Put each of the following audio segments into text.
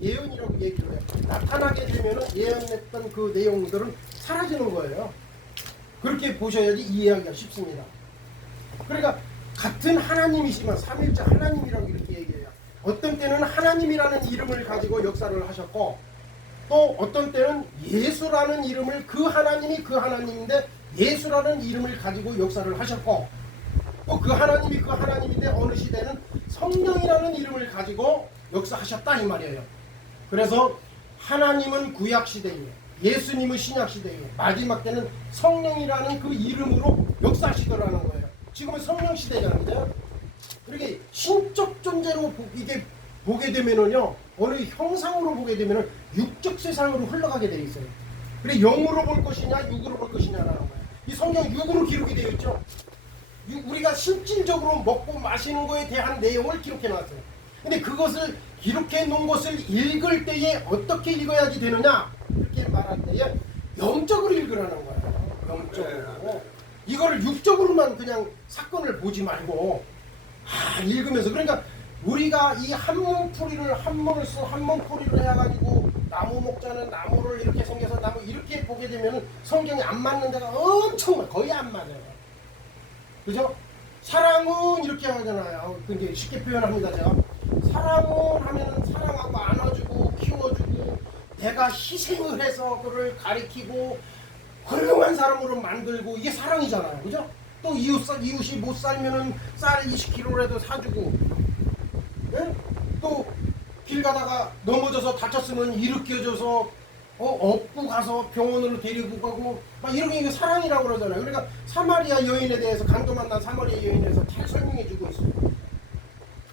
예언이라고 얘기를 해요. 나타나게 되면은 예언했던 그 내용들은 사라지는 거예요. 그렇게 보셔야지 이해하기가 쉽습니다. 그러니까 같은 하나님이시지만 삼일째 하나님이라고 이렇게 얘기해요. 어떤 때는 하나님이라는 이름을 가지고 역사를 하셨고, 또 어떤 때는 예수라는 이름을, 그 하나님이 그 하나님인데 예수라는 이름을 가지고 역사를 하셨고, 또 그 하나님이 그 하나님인데 어느 시대는 성령이라는 이름을 가지고 역사하셨다 이 말이에요. 그래서 하나님은 구약시대이에요. 예수님은 신약시대이에요. 마지막 때는 성령이라는 그 이름으로 역사하시더라는 거예요. 지금은 성령시대잖아요. 그죠? 이렇게 신적 존재로 이게 보게 되면은요, 어느 형상으로 보게 되면은 육적 세상으로 흘러가게 돼 있어요. 그래, 영으로 볼 것이냐 육으로 볼 것이냐라는 거예요. 이 성경 육으로 기록이 되어 있죠. 우리가 실질적으로 먹고 마시는 거에 대한 내용을 기록해 놨어요. 근데 그것을 기록해 놓은 것을 읽을 때에 어떻게 읽어야지 되느냐, 이렇게 말할 때에 영적으로 읽으라는 거예요. 영적으로. 이거를 육적으로만 그냥 사건을 보지 말고 읽으면서, 그러니까 우리가 이 한몸풀이를 한몸풀이를 해가지고 나무 목자는 나무를 이렇게 생겨서 나무 이렇게 보게 되면은 성경이 안 맞는 데가 엄청 많아요. 거의 안 맞아요. 그죠? 사랑은 이렇게 하잖아요. 그게 쉽게 표현합니다. 제가 사랑은 하면은 사랑하고 안아주고 키워주고 내가 희생을 해서 그를 가리키고 훌륭한 사람으로 만들고, 이게 사랑이잖아요. 그죠? 또 이웃이 못 살면은 쌀 20kg라도 사주고, 네? 또 길 가다가 넘어져서 다쳤으면 일으켜줘서 업고 가서 병원으로 데리고 가고, 막 이런 게 사랑이라고 그러잖아요. 그러니까 사마리아 여인에 대해서, 강도 만난 사마리아 여인에 대해서 잘 설명해주고 있어요.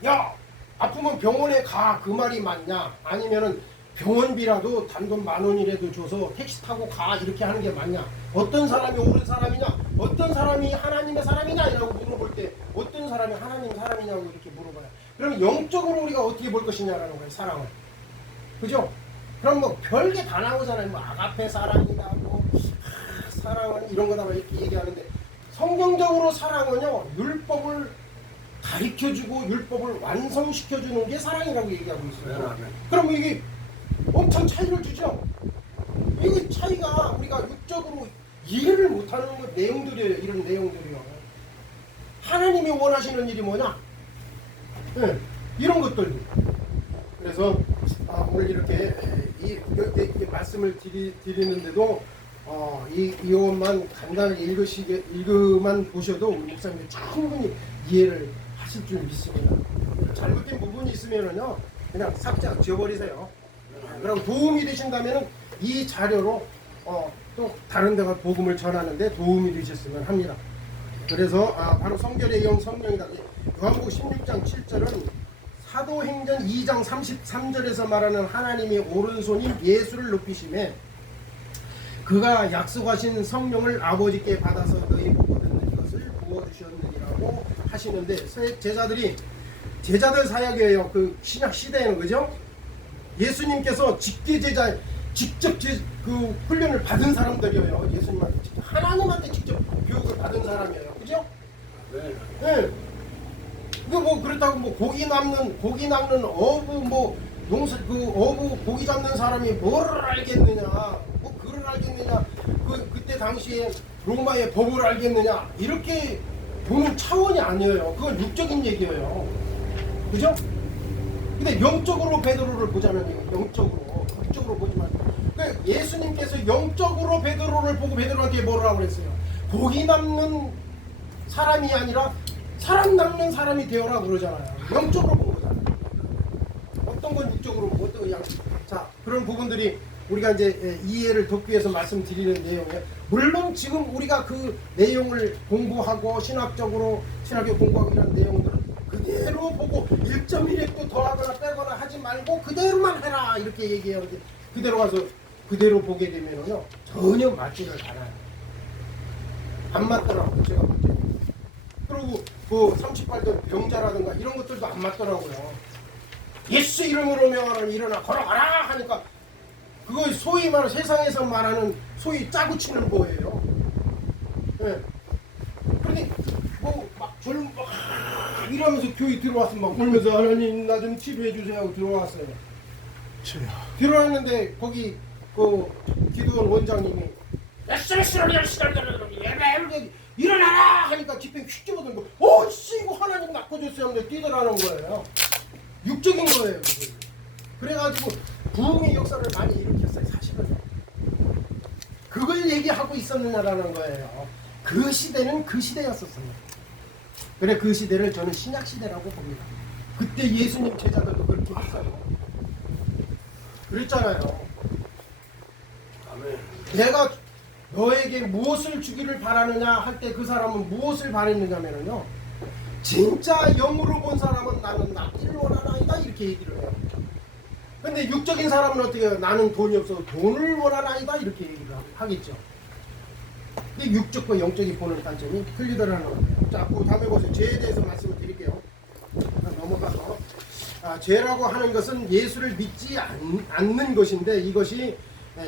야, 아프면 병원에 가, 그 말이 맞냐? 아니면은 병원비라도 단돈 10,000원이라도 줘서 택시 타고 가, 이렇게 하는 게 맞냐? 어떤 사람이 옳은 사람이냐? 어떤 사람이 하나님의 사람이냐? 이라고 물어볼 때 어떤 사람이 하나님 사람이냐고 이렇게 물어봐요. 그러면 영적으로 우리가 어떻게 볼 것이냐라는 거예요. 사랑을. 그죠? 그럼 뭐 별게 다 나오잖아요. 뭐 아가페 사랑이다, 뭐 사랑은 이런 거다, 이렇게 얘기하는데, 성경적으로 사랑은요, 율법을 가르쳐주고 율법을 완성시켜주는 게 사랑이라고 얘기하고 있어요. 그럼 이게 엄청 차이를 주죠. 이 차이가 우리가 육적으로 이해를 못하는 내용들이에요. 이런 내용들이요. 하나님이 원하시는 일이 뭐냐? 네, 이런 것들. 그래서 오늘 이렇게 이 말씀을 드리는데도 이 요것만 간단하게 읽으만 보셔도 우리 목사님이 충분히 이해를 하실 줄 믿습니다. 잘못된 부분이 있으면은요, 그냥 삭제 지워버리세요. 그럼 도움이 되신다면은 이 자료로 또 다른 데가 복음을 전하는데 도움이 되셨으면 합니다. 그래서 바로 성결의 영 성령이다. 요한복음 16장 7절은 사도행전 2장 33절에서 말하는 하나님의 오른손인 예수를 높이심에 그가 약속하신 성령을 아버지께 받아서 너희 보고 듣는 것을 부어주셨느니라고 하시는데, 제자들 사역이에요. 그 신약 시대에는. 그죠? 예수님께서 직접 그 훈련을 받은 사람들이에요. 예수님한테 직접, 하나님한테 직접 교육을 받은 사람이에요. 그죠? 네. 네. 이거 뭐 그렇다고 뭐 고기 남는 어부, 뭐 농사 그 어부 고기 잡는 사람이 뭐를 알겠느냐, 뭐 그를 알겠느냐, 그때 당시에 로마의 법을 알겠느냐, 이렇게 보는 차원이 아니에요. 그건 육적인 얘기예요. 그죠? 근데 영적으로 베드로를 보자면, 영적으로, 육적으로 보지 말고, 그러니까 예수님께서 영적으로 베드로를 보고 베드로한테 뭐라고 그랬어요? 고기 남는 사람이 아니라 사람 낚는 사람이 되어라 그러잖아요. 영적으로 본 거잖아요. 어떤 건 육적으로 보고 어떤 건 양. 자, 그런 부분들이 우리가 이제 이해를 돕기 위해서 말씀드리는 내용이에요. 물론 지금 우리가 그 내용을 공부하고 신학교 공부하고 이런 내용들은 그대로 보고 1.1획도 더하거나 빼거나 하지 말고 그대로만 해라, 이렇게 얘기해요. 그대로 가서 그대로 보게 되면요, 전혀 맞지를 않아요. 안 맞더라고요, 제가 볼 때. 그리고 그 38도 병자라든가 이런 것들도 안 맞더라고요. 예수 이름으로 명하는 일어나 걸어가라 하니까 그거 소위 말하는, 세상에서 말하는 소위 짜고 치는 거예요. 예. 그런데 뭐 막 이러면서 교회 들어왔으면 막 울면서 하나님 나 좀 치료해 주세요 하고 들어왔어요. 기도했는데 거기 그 기도원 원장님이 일어나라 하니까 뒷배 휙 집어들고 어씨 이거 하나님 낚아줬어요 하는데 뛰더라는 거예요. 육적인 거예요. 그게. 그래가지고 부흥의 역사를 많이 일으켰어요. 사실은 그걸 얘기하고 있었느냐라는 거예요. 그 시대는 그 시대였었어요. 그래 그 시대를 저는 신약 시대라고 봅니다. 그때 예수님 제자들도 그렇게 했어요. 그랬잖아요. 내가 너에게 무엇을 주기를 바라느냐 할 때 그 사람은 무엇을 바랬느냐면요, 진짜 영으로 본 사람은 나는 납기를 원하나이다 이렇게 얘기를 해요. 근데 육적인 사람은 어떻게 해요? 나는 돈이 없어서 돈을 원하나이다 이렇게 얘기를 하겠죠. 근데 육적과 영적이 보는 관점이 틀리더라는 거예요. 자, 그 다음에 보세요. 죄에 대해서 말씀을 드릴게요. 넘어가서 죄라고 하는 것은 예수를 믿지 않는 것인데, 이것이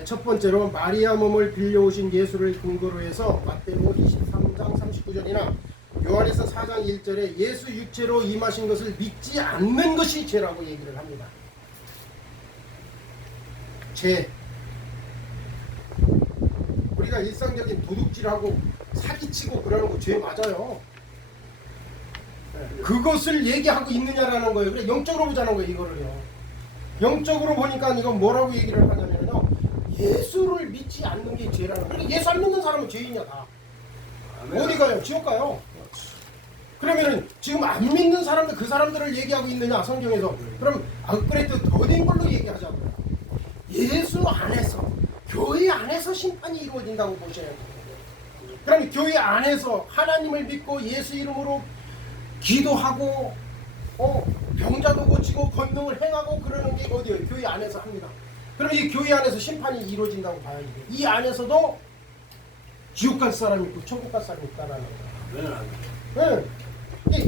첫 번째로 마리아 몸을 빌려오신 예수를 근거로 해서 마태복음 23장 39절이나 요한에서 4장 1절에 예수 육체로 임하신 것을 믿지 않는 것이 죄라고 얘기를 합니다. 죄. 우리가 일상적인 도둑질하고 사기치고 그러는 거 죄 맞아요. 그것을 얘기하고 있느냐라는 거예요. 그래 영적으로 보자는 거예요. 이거를요. 영적으로 보니까 이건 뭐라고 얘기를 하냐면요, 예수를 믿지 않는 게 죄라는 거예요. 예수 안 믿는 사람은 죄인이야 다. 어디 가요? 지옥 가요. 그러면은 지금 안 믿는 사람들, 그 사람들을 얘기하고 있느냐 성경에서? 그럼 그래도 더딘 걸로 얘기하자고요. 예수 안에서, 교회 안에서 심판이 이루어진다고 보셔야 돼요. 그럼 교회 안에서 하나님을 믿고 예수 이름으로 기도하고 병자도 고치고 권능을 행하고 그러는 게 어디예요? 교회 안에서 합니다. 그럼 이 교회 안에서 심판이 이루어진다고 봐야 돼요. 이 안에서도 지옥 갈 사람이 있고 천국 갈 사람이 있다라는 거예요. 네.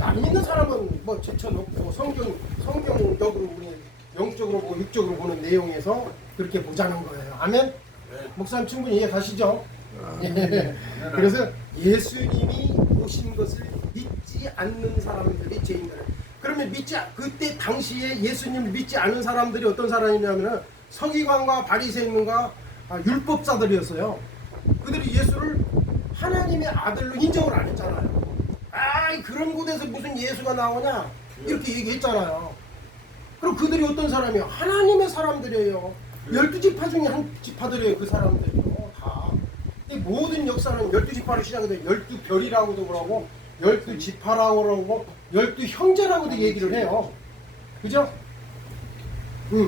안 믿는 사람은 뭐 제쳐놓고 성경적으로 우리 영적으로 보고 육적으로 보는 내용에서 그렇게 보자는 거예요. 아멘? 네. 목사님 충분히 이해 가시죠? 네. 그래서 예수님이 오신 것을 믿지 않는 사람들이 죄인들. 그러면 그때 당시에 예수님을 믿지 않은 사람들이 어떤 사람이냐면은 서기관과 바리새인과 율법사들이었어요. 그들이 예수를 하나님의 아들로 인정을 안 했잖아요. 그런 곳에서 무슨 예수가 나오냐 이렇게 얘기했잖아요. 그럼 그들이 어떤 사람이에요? 하나님의 사람들이에요. 12지파 중에 한 지파들이에요. 그 사람들이요 다. 근데 모든 역사는 12지파로 시작이 12별이라고도 그러고 12지파라고 그러고 12형제라고도 얘기를 해요. 그죠?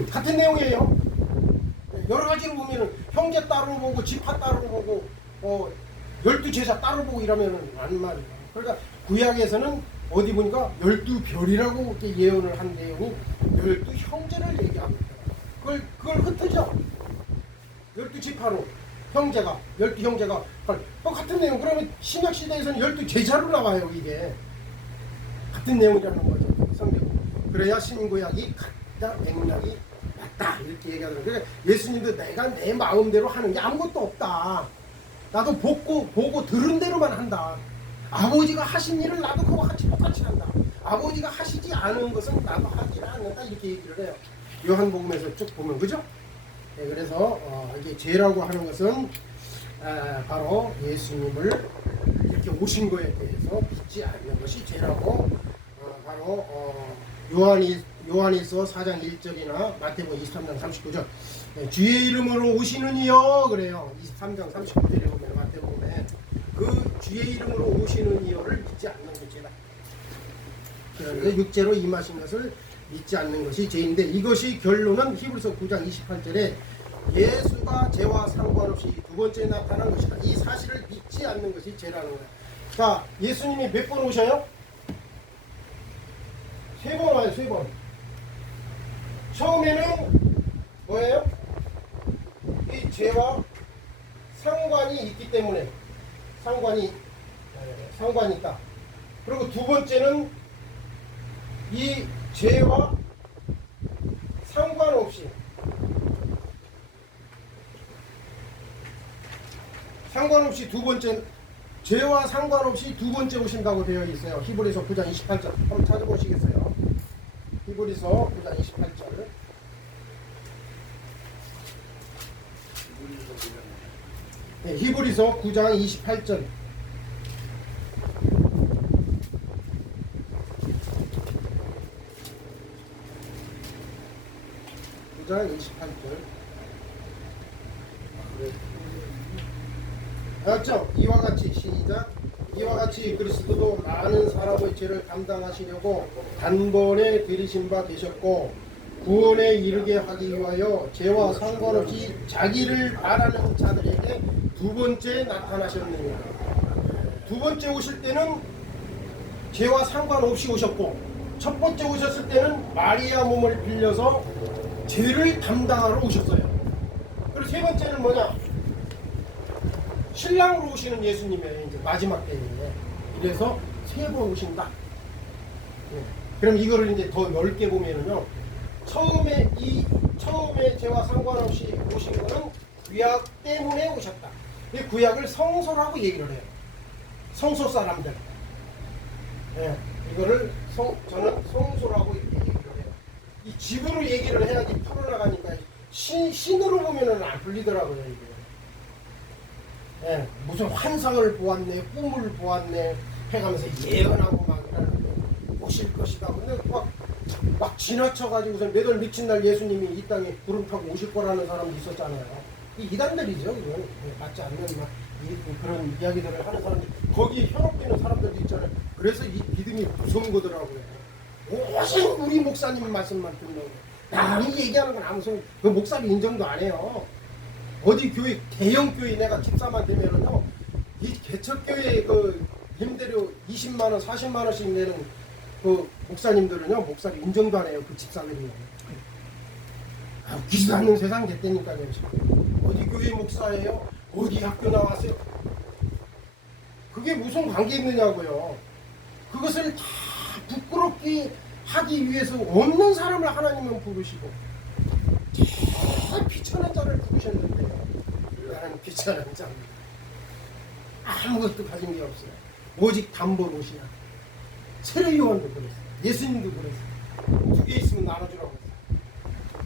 같은 내용이에요. 여러 가지로 보면은 형제 따로 보고 지파 따로 보고 12제자 따로 보고 이러면은 안 말이에요. 그러니까 구약에서는 어디 보니까 12별이라고 이렇게 예언을 한 내용이 12형제를 얘기합니다. 그걸 흩어져. 12지파로 형제가 12형제가 같은 내용. 그러면 신약 시대에서는 12제자로 나와요. 이게 같은 내용이라는 거죠. 성경. 그래야 신구약이 같다, 맥락이 맞다 이렇게 얘기하더라고요. 그러니까 예수님도 내가 내 마음대로 하는 게 아무것도 없다. 나도 보고 들은 대로만 한다. 아버지가 하신 일을 나도 그와 같이 똑같이 한다. 아버지가 하시지 않은 것은 나도 하지 않는다 이렇게 얘기를 해요. 요한복음에서 쭉 보면 그죠? 네, 그래서 이게 죄라고 하는 것은 바로 예수님을 이렇게 오신 거에 대해서 믿지 않는 것이 죄라고 바로 요한에서 4장 1절이나 마태복음 23장 39절 주의 이름으로 오시는 이여 그래요. 23장 39절에 보면 마태복음에 그 주의 이름으로 오시는 이여를 믿지 않는 게 죄다. 그런데 육체로 임하신 것을 믿지 않는 것이 죄인데, 이것이 결론은 히브리서 9장 28절에 예수가 죄와 상관없이 두 번째 나타난 것이다. 이 사실을 믿지 않는 것이 죄라는 거예요. 자, 예수님이 몇 번 오셔요? 3번 와요. 3번. 처음에는 뭐예요? 이 죄와 상관이 있기 때문에 상관이 있다. 그리고 두 번째는 이 죄와 상관없이 두 번째, 죄와 상관없이 두 번째 오신다고 되어 있어요. 히브리서 9장 28절 한번 찾아보시겠어요? 히브리서 9장 28절 네, 히브리서 9장 28절. 장 28절. 알았죠? 이와 같이 시작. 이와 같이 그리스도도 많은 사람의 죄를 감당하시려고 단번에 들이신 바 되셨고 구원에 이르게 하기 위하여 죄와 상관없이 자기를 바라는 자들에게 두 번째 나타나셨느니라. 두 번째 오실 때는 죄와 상관없이 오셨고 첫 번째 오셨을 때는 마리아 몸을 빌려서 죄를 담당하러 오셨어요. 그리고 세 번째는 뭐냐? 신랑으로 오시는 예수님의 이제 마지막 때에 이래서 세 번 오신다. 그럼 이거를 이제 더 넓게 보면은요. 처음에 죄와 상관없이 오신 거는 구약 때문에 오셨다. 이 구약을 성소라고 얘기를 해요. 성소 사람들. 예, 이거를 저는 성소라고 이렇게 얘기를 해요. 이 집으로 얘기를 해야지 풀어나가니까 신으로 보면은 안 풀리더라고요. 이게. 예, 무슨 환상을 보았네, 꿈을 보았네 해가면서 예언하고 막 이러는데 오실 것이다. 근데 막 지나쳐가지고서 몇월 미친 날 예수님이 이 땅에 구름 타고 오실 거라는 사람도 있었잖아요. 이단들이죠. 이건 맞지 않는 막 그런 이야기들을 하는 사람들, 거기에 현혹되는 사람들도 있잖아요. 그래서 이 믿음이 무서운 거더라고요. 오직 우리 목사님 말씀만 듣는 남이 얘기하는 건 아무 소용, 그 목사님 인정도 안 해요. 어디 교회, 대형 교회 내가 집사만 되면은요, 이 개척교회 그 임대료 20만원, 40만원씩 내는 그 목사님들은요, 목사님 인정도 안 해요. 그 집사들이요. 웃기지도 않는 세상 됐다니까요. 어디 교회 목사예요? 어디 학교 나왔어요? 그게 무슨 관계 있느냐고요. 그것을 다 부끄럽게 하기 위해서 없는 사람을 하나님은 부르시고 다 비천한 자를 부르셨는데요. 나는 비천한 자입니다. 아무것도 가진 게 없어요. 오직 단번옷이야. 세례요한도 그랬어요. 예수님도 그랬어요. 두 개 있으면 나눠주라고 했어요.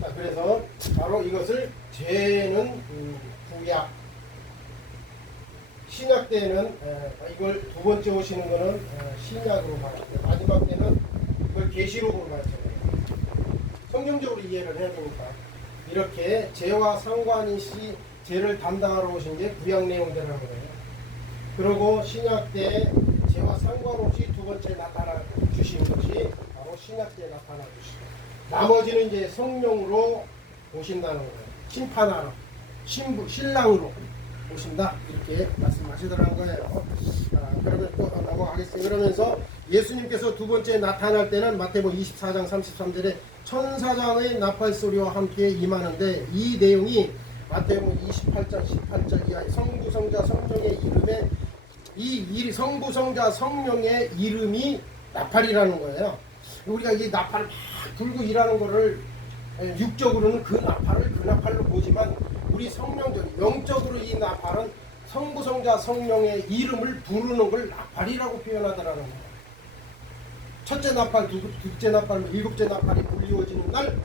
자, 그래서 바로 이것을 죄는 구약, 신약 때는 이걸 두 번째 오시는 거는 신약으로 말하고 마지막 때는 이걸 계시록으로 말했잖아요. 성경적으로 이해를 해야 되니까 이렇게 죄와 상관없이 죄를 담당하러 오신 게 구약 내용들이라고 해요. 그리고 신약 때 죄와 상관없이 두 번째 나타나 주신 것이 바로 신약 때 나타나 주시고, 나머지는 이제 성령으로 오신다는 거예요. 심판하러, 신랑으로 오신다, 이렇게 말씀하시더라는 거예요. 그러면 또 넘어가겠습니다. 그러면서 예수님께서 두 번째 나타날 때는 마태복음 24장 33절에 천사장의 나팔 소리와 함께 임하는데, 이 내용이 마태복음 28장 18절 이하의 성부, 성자, 성령의 이름에 이 성부, 성자, 성령의 이름이 나팔이라는 거예요. 우리가 이 나팔을 막 불고 일하는 거를 육적으로는 그 나팔을 그 나팔로 보지만, 우리 성령적, 영적으로 이 나팔은 성부, 성자, 성령의 이름을 부르는 걸 나팔이라고 표현하더라는 거예요. 첫째 나팔, 둘째 나팔, 일곱째 나팔이 불리워지는 날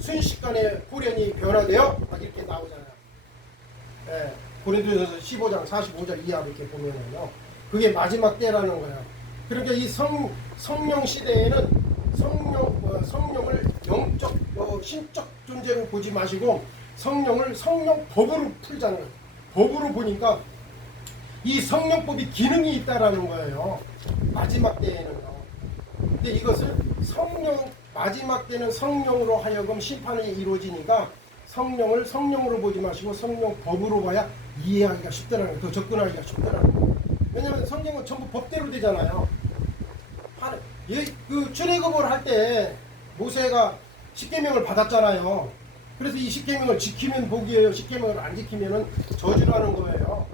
순식간에 호련이 변화되어 막 이렇게 나오잖아요. 예, 고린도전서 15장 45절 이하 이렇게 보면은요, 그게 마지막 때라는 거예요. 그러니까 이 성령 시대에는 성령을 영적, 신적 존재로 보지 마시고 성령을 성령 법으로 풀잖아요. 법으로 보니까 이 성령법이 기능이 있다라는 거예요. 마지막 때에는요. 근데 이것을 마지막 때는 성령으로 하여금 심판이 이루어지니까 성령을 성령으로 보지 마시고 성령 법으로 봐야 이해하기가 쉽더라는 거예요. 더 접근하기가 쉽더라는 거예요. 왜냐하면 성경은 전부 법대로 되잖아요. 그 출애굽을 할 때 모세가 십계명을 받았잖아요. 그래서 이 십계명을 지키면 복이에요. 십계명을 안 지키면은 저주라는 거예요.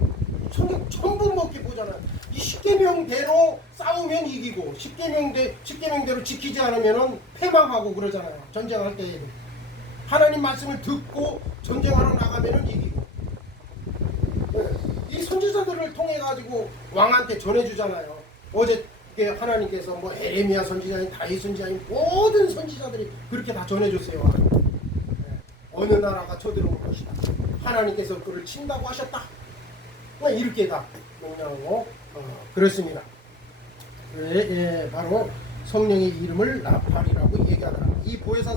성경 전부 먹게 보잖아요. 이 십계명대로 싸우면 이기고 십계명대로 지키지 않으면은 패망하고 그러잖아요. 전쟁할 때에도 하나님 말씀을 듣고 전쟁하러 나가면은 이기고. 이 선지자들을 통해 가지고 왕한테 전해주잖아요. 어제 하나님께서 뭐 에레미야 선지자인, 다윗 선지자인 모든 선지자들이 그렇게 다 전해줬어요. 어느 나라가 쳐들어올 것이다. 하나님께서 그를 친다고 하셨다. 이렇게 다 명령하고 그렇습니다. 바로 성령의 이름을 나팔이라고 얘기하더라. 이 보혜사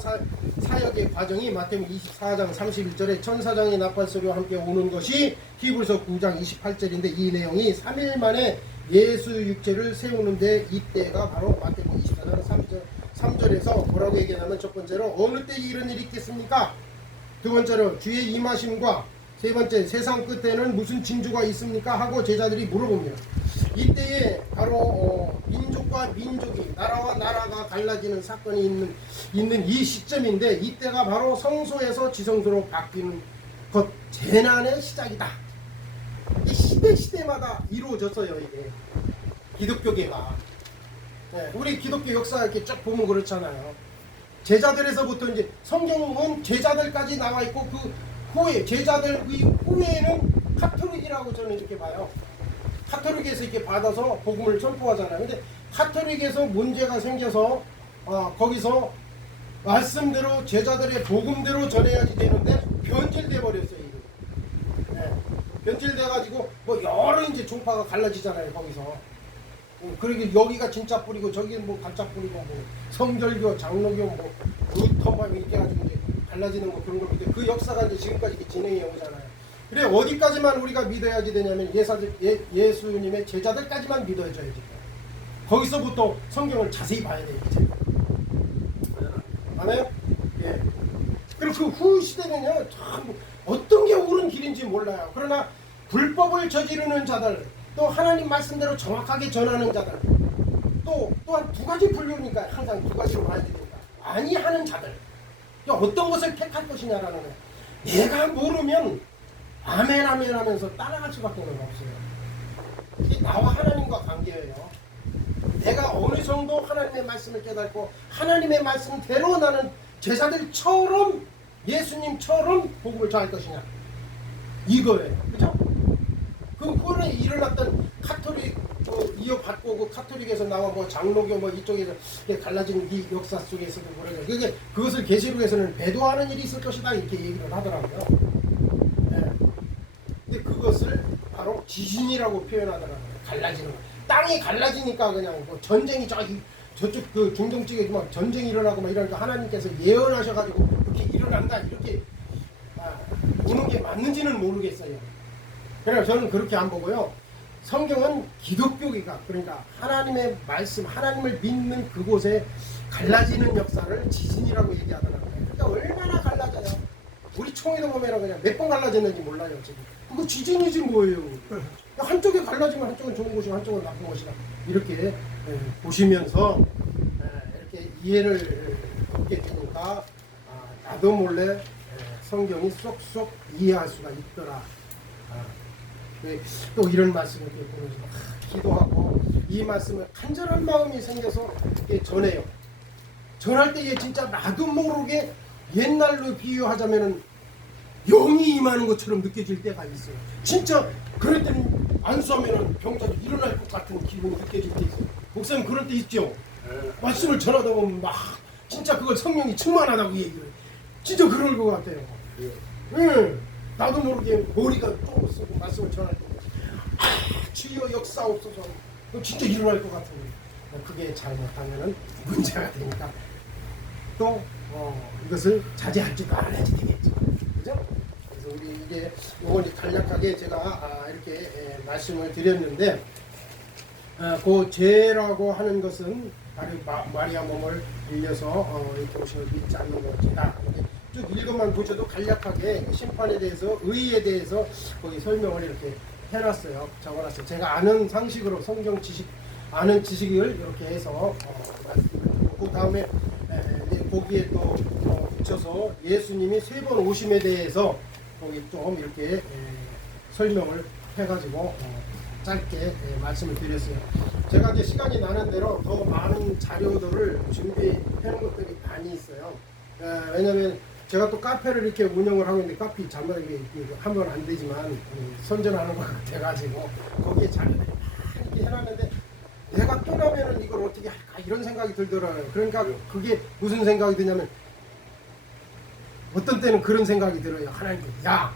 사역의 과정이 마태복음 24장 31절에 천사장의 나팔 소리와 함께 오는 것이 히브리서 9장 28절인데, 이 내용이 3일 만에 예수 육체를 세우는데, 이때가 바로 마태복음 24장 3절에서 뭐라고 얘기하냐면, 첫 번째로 어느 때 이런 일이 있겠습니까? 두 번째로 주의 임하심과, 세 번째 세상 끝에는 무슨 징조가 있습니까? 하고 제자들이 물어봅니다. 이때에 바로 민족과 민족이, 나라와 나라가 갈라지는 사건이 있는 이 시점인데, 이때가 바로 성소에서 지성소로 바뀌는 것, 재난의 시작이다. 시대마다 이루어졌어요. 이게 기독교계가. 우리 기독교 역사 이렇게 쭉 보면 그렇잖아요. 제자들에서부터 이제 성경은 제자들까지 나와 있고, 그 후에 제자들 후에는 카톨릭이라고 저는 이렇게 봐요. 카톨릭에서 이렇게 받아서 복음을 전포하잖아요. 근데 카톨릭에서 문제가 생겨서 거기서 말씀대로 제자들의 복음대로 전해야지 되는데 변질돼 버렸어요. 변질돼 가지고 뭐 여러 이제 종파가 갈라지잖아요. 거기서. 그러게 여기가 진짜 뿌리고 저기는 뭐 가짜 뿌리고, 뭐 성결교, 장로교, 뭐 루터만 이렇게 가지고 이제 갈라지는 거, 그런 겁니다. 그 역사가 이제 지금까지 이렇게 진행해 오잖아요. 그래, 어디까지만 우리가 믿어야지 되냐면 예수님의 제자들까지만 믿어줘야지 돼요. 거기서부터 성경을 자세히 봐야 돼요. 이제. 아멘? 예. 그리고 그 후 시대는요, 참 어떤 게 옳은 길인지 몰라요. 그러나 불법을 저지르는 자들, 또 하나님 말씀대로 정확하게 전하는 자들, 또한 두 가지 분류니까 항상 두 가지로 봐야 되니까, 아니하는 자들, 어떤 것을 택할 것이냐라는 거예요. 내가 모르면 아멘 아멘 하면서 따라갈 수밖에 없어요. 이게 나와 하나님과 관계예요. 내가 어느 정도 하나님의 말씀을 깨닫고 하나님의 말씀대로 나는 제자들처럼, 예수님처럼 복음을 전할 것이냐, 이거예요. 그죠? 그 후에 일어났던 카톨릭 이어받고, 그 카톨릭에서 나와 뭐 장로교 뭐 이쪽에서 갈라진 이 역사 속에서도 뭐래요. 그것을 계시록에서는 배도하는 일이 있을 것이다, 이렇게 얘기를 하더라고요. 근데 그것을 바로 지진이라고 표현하더라고요. 갈라지는 거. 땅이 갈라지니까 그냥 뭐 전쟁이 저쪽 그 중동 쪽에 막 전쟁이 일어나고 막 이러니까 하나님께서 예언하셔가지고 그렇게 일어난다, 이렇게 보는 게 맞는지는 모르겠어요. 그래서 저는 그렇게 안 보고요. 성경은 기독교가, 그러니까 하나님의 말씀, 하나님을 믿는 그곳에 갈라지는 역사를 지진이라고 얘기하더라고요. 그러니까 얼마나 갈라져요. 우리 총회도 보면 그냥 몇 번 갈라졌는지 몰라요. 지금. 그거 지진이지 뭐예요. 한쪽에 갈라지면 한쪽은 좋은 곳이고 한쪽은 나쁜 곳이다, 이렇게 보시면서 이렇게 이해를 얻게 되니까 나도 몰래 성경이 쏙쏙 이해할 수가 있더라. 또 이런 말씀을 보면서 기도하고 이 말씀을 간절한 마음이 생겨서 전해요. 전할 때에 진짜 나도 모르게 옛날로 비유하자면은 영이 임하는 것처럼 느껴질 때가 있어요. 진짜 그럴 때는 안수하면은 병자도 일어날 것 같은 기분이 느껴질 때 있어요. 목사님 그럴 때 있죠. 말씀을 전하다 보면 막 진짜 그걸 성령이 충만하다고 얘기를 해요. 진짜 그럴 것 같아요. 나도 모르게 머리가 또 쓰고 말씀을 전할 때 주여 역사옵소서, 진짜 일어날 것 같은 거예요. 그게 잘못하면 문제가 되니까 또 이것을 자제할 줄 알아야지 되겠죠. 그죠? 그래서 우리 이게 요번에 간략하게 제가 이렇게 말씀을 드렸는데, 그 죄라고 하는 것은 마리아 몸을 빌려서 이렇게 오신 걸 믿지 않는 것이다. 쭉 읽어만 보셔도 간략하게 심판에 대해서, 의에 대해서 거기 설명을 이렇게 해놨어요. 적어놨어요. 제가 아는 상식으로 성경 지식, 아는 지식을 이렇게 해서 말씀드리고, 그 다음에 거기에 또 붙여서 예수님이 3번 오심에 대해서 거기 좀 이렇게 설명을 해가지고 짧게 말씀을 드렸어요. 제가 이제 시간이 나는 대로 더 많은 자료들을 준비해 놓은 것들이 많이 있어요. 왜냐면 제가 또 카페를 이렇게 운영을 하고 있는데, 카페 잘못 하면 안 되지만 선전하는 것 같아가지고 거기에 자료들이 많이 이렇게 해놨는데, 내가 떠나면은 이걸 어떻게 할까 이런 생각이 들더라고요. 그러니까 그게 무슨 생각이 드냐면, 어떤 때는 그런 생각이 들어요. 하나님께, 야,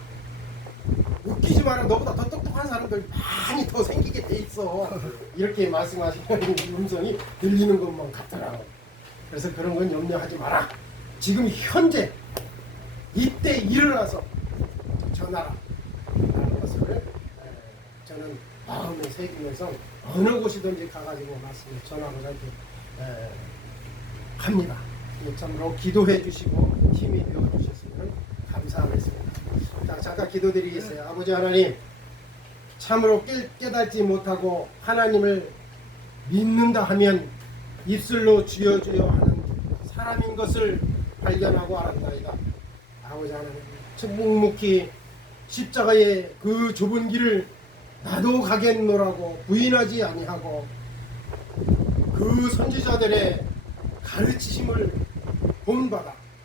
웃기지 마라. 너보다 더 똑똑한 사람들 많이 더 생기게 돼 있어. 이렇게 말씀하시는 음성이 들리는 것만 같더라고. 그래서 그런 건 염려하지 마라. 지금 현재 이때 일어나서 전하라. 라는 것을 저는 마음에 새기면서 어느 곳이든지 가가지고 말씀을 전하고자 이렇게 합니다. 참으로 기도해 주시고 힘이 되어 주셨으면 감사하겠습니다. 자, 잠깐 기도드리겠어요. 아버지 하나님, 참으로 깨닫지 못하고 하나님을 믿는다 하면 입술로 주여 주여 하는 사람인 것을 발견하고 알았나이다. 아버지 하나님, 묵묵히 십자가의 그 좁은 길을 나도 가겠노라고 부인하지 아니하고 그 선지자들의 가르치심을 본받아